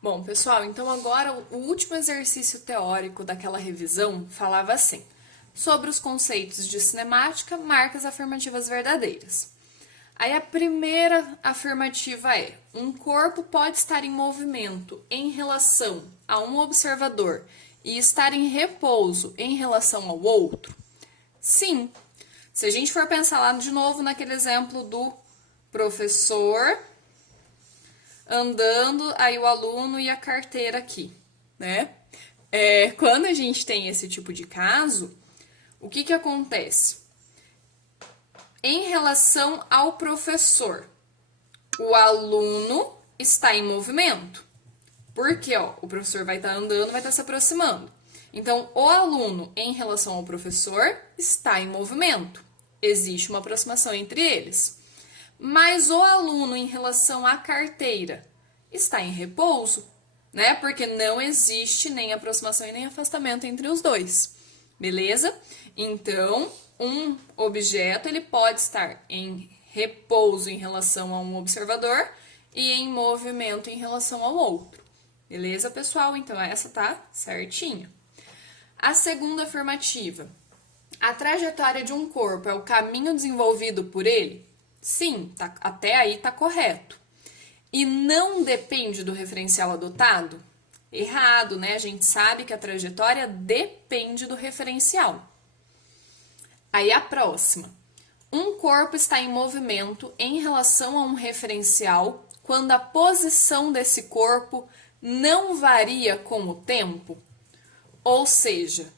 Bom, pessoal, então agora o último exercício teórico daquela revisão falava assim: sobre os conceitos de cinemática, marcas afirmativas verdadeiras. Aí a primeira afirmativa é: um corpo pode estar em movimento em relação a um observador e estar em repouso em relação ao outro? Sim. Se a gente for pensar lá de novo naquele exemplo do professor andando, aí o aluno e a carteira aqui, né? Quando a gente tem esse tipo de caso, o que acontece? Em relação ao professor, o aluno está em movimento. Porque, o professor vai estar andando, vai estar se aproximando. Então, o aluno, em relação ao professor, está em movimento. Existe uma aproximação entre eles. Mas o aluno, em relação à carteira, está em repouso, né? Porque não existe nem aproximação e nem afastamento entre os dois. Beleza? Então, um objeto ele pode estar em repouso em relação a um observador e em movimento em relação ao outro. Beleza, pessoal? Então, essa tá certinho. A segunda afirmativa. A trajetória de um corpo é o caminho desenvolvido por ele? Sim, até aí tá correto. E não depende do referencial adotado? Errado, né? A gente sabe que a trajetória depende do referencial. Aí a próxima. Um corpo está em movimento em relação a um referencial quando a posição desse corpo não varia com o tempo? Ou seja,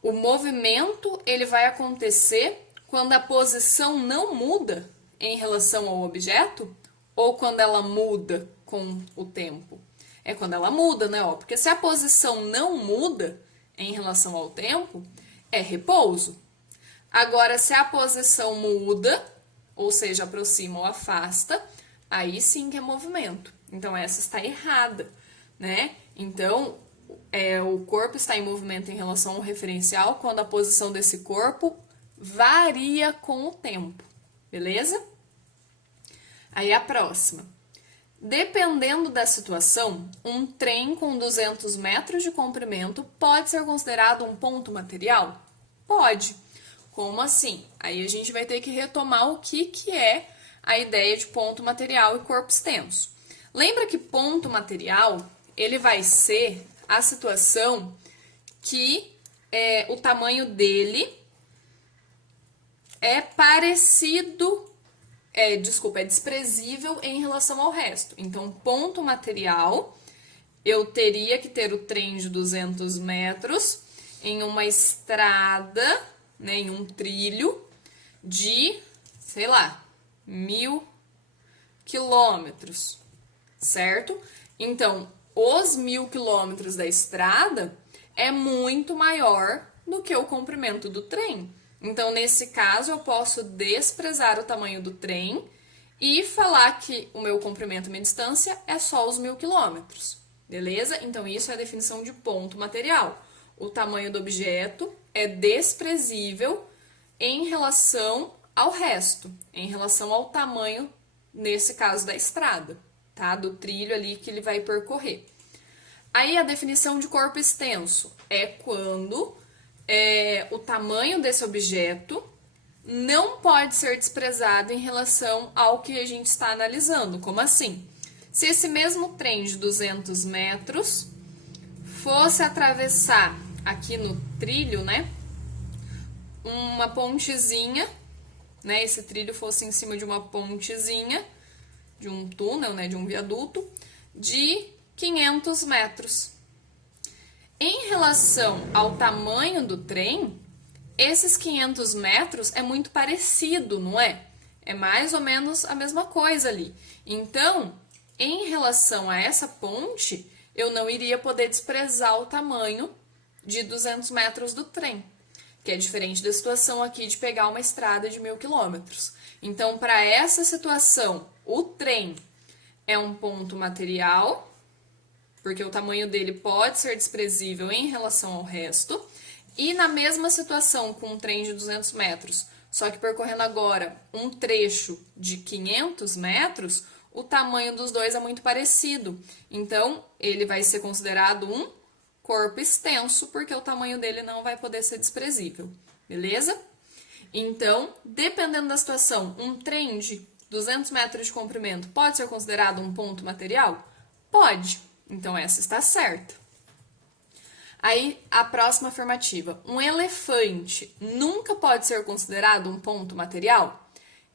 o movimento ele vai acontecer quando a posição não muda em relação ao objeto ou quando ela muda com o tempo? É quando ela muda, né? Porque se a posição não muda em relação ao tempo, é repouso. Agora, se a posição muda, ou seja, aproxima ou afasta, aí sim que é movimento. Então, essa está errada, né? Então, o corpo está em movimento em relação ao referencial quando a posição desse corpo varia com o tempo, beleza? Aí a próxima. Dependendo da situação, um trem com 200 metros de comprimento pode ser considerado um ponto material? Pode. Como assim? Aí a gente vai ter que retomar o que é a ideia de ponto material e corpo extenso. Lembra que ponto material, ele vai ser a situação que o tamanho dele é parecido, é desprezível em relação ao resto. Então, ponto material, eu teria que ter o trem de 200 metros em uma estrada, né, em um trilho de, sei lá, 1000 quilômetros, certo? Então, os 1000 quilômetros da estrada é muito maior do que o comprimento do trem. Então, nesse caso, eu posso desprezar o tamanho do trem e falar que o meu comprimento e minha distância é só os 1000 quilômetros, beleza? Então, isso é a definição de ponto material. O tamanho do objeto é desprezível em relação ao resto, em relação ao tamanho, nesse caso, da estrada, tá? Do trilho ali que ele vai percorrer. Aí, a definição de corpo extenso é quando o tamanho desse objeto não pode ser desprezado em relação ao que a gente está analisando. Como assim? Se esse mesmo trem de 200 metros fosse atravessar aqui no trilho, né, uma pontezinha, né, esse trilho fosse em cima de uma pontezinha, de um túnel, né, de um viaduto, de 500 metros. Em relação ao tamanho do trem, esses 500 metros é muito parecido, não é? É mais ou menos a mesma coisa ali. Então, em relação a essa ponte, eu não iria poder desprezar o tamanho de 200 metros do trem, que é diferente da situação aqui de pegar uma estrada de 1000 quilômetros. Então, para essa situação, o trem é um ponto material, porque o tamanho dele pode ser desprezível em relação ao resto. E na mesma situação com um trem de 200 metros, só que percorrendo agora um trecho de 500 metros, o tamanho dos dois é muito parecido. Então, ele vai ser considerado um corpo extenso, porque o tamanho dele não vai poder ser desprezível, beleza? Então, dependendo da situação, um trem de 200 metros de comprimento pode ser considerado um ponto material? Pode. Então, essa está certa. Aí, a próxima afirmativa. Um elefante nunca pode ser considerado um ponto material?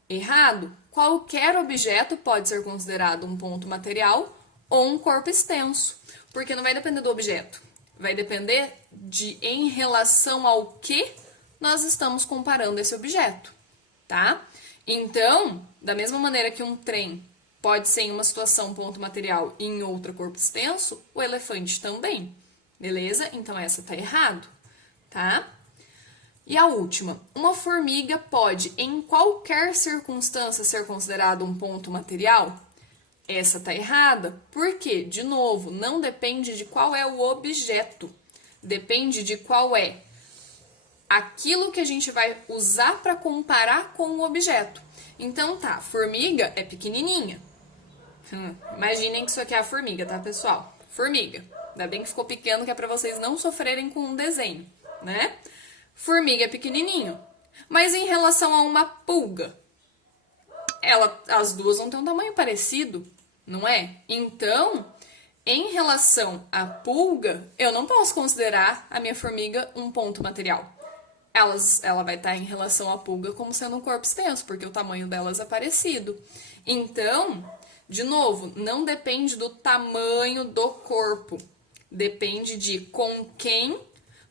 Errado. Qualquer objeto pode ser considerado um ponto material ou um corpo extenso, porque não vai depender do objeto. Vai depender de em relação ao que nós estamos comparando esse objeto, tá? Então, da mesma maneira que um trem pode ser em uma situação ponto material e em outra corpo extenso, o elefante também, beleza? Então, essa tá errado, tá? E a última, uma formiga pode, em qualquer circunstância, ser considerado um ponto material? Essa tá errada, porque, de novo, não depende de qual é o objeto, depende de qual é aquilo que a gente vai usar para comparar com o objeto. Então tá, formiga é pequenininha. Imaginem que isso aqui é a formiga, tá, pessoal? Formiga. Ainda bem que ficou pequeno, que é para vocês não sofrerem com um desenho, né? Formiga é pequenininho. Mas em relação a uma pulga, as duas vão ter um tamanho parecido, não é? Então, em relação à pulga, eu não posso considerar a minha formiga um ponto material. Ela vai estar em relação à pulga como sendo um corpo extenso, porque o tamanho delas é parecido. Então, de novo, não depende do tamanho do corpo. Depende de com quem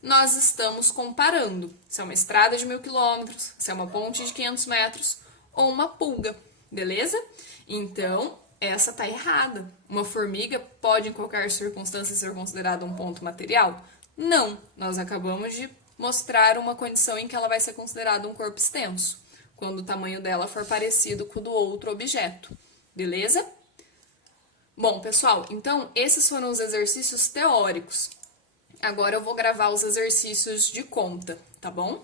nós estamos comparando. Se é uma estrada de 1000 quilômetros, se é uma ponte de 500 metros ou uma pulga, beleza? Então, essa tá errada. Uma formiga pode, em qualquer circunstância, ser considerada um ponto material? Não. Nós acabamos de mostrar uma condição em que ela vai ser considerada um corpo extenso, quando o tamanho dela for parecido com o do outro objeto, beleza? Bom, pessoal, então esses foram os exercícios teóricos. Agora eu vou gravar os exercícios de conta, tá bom?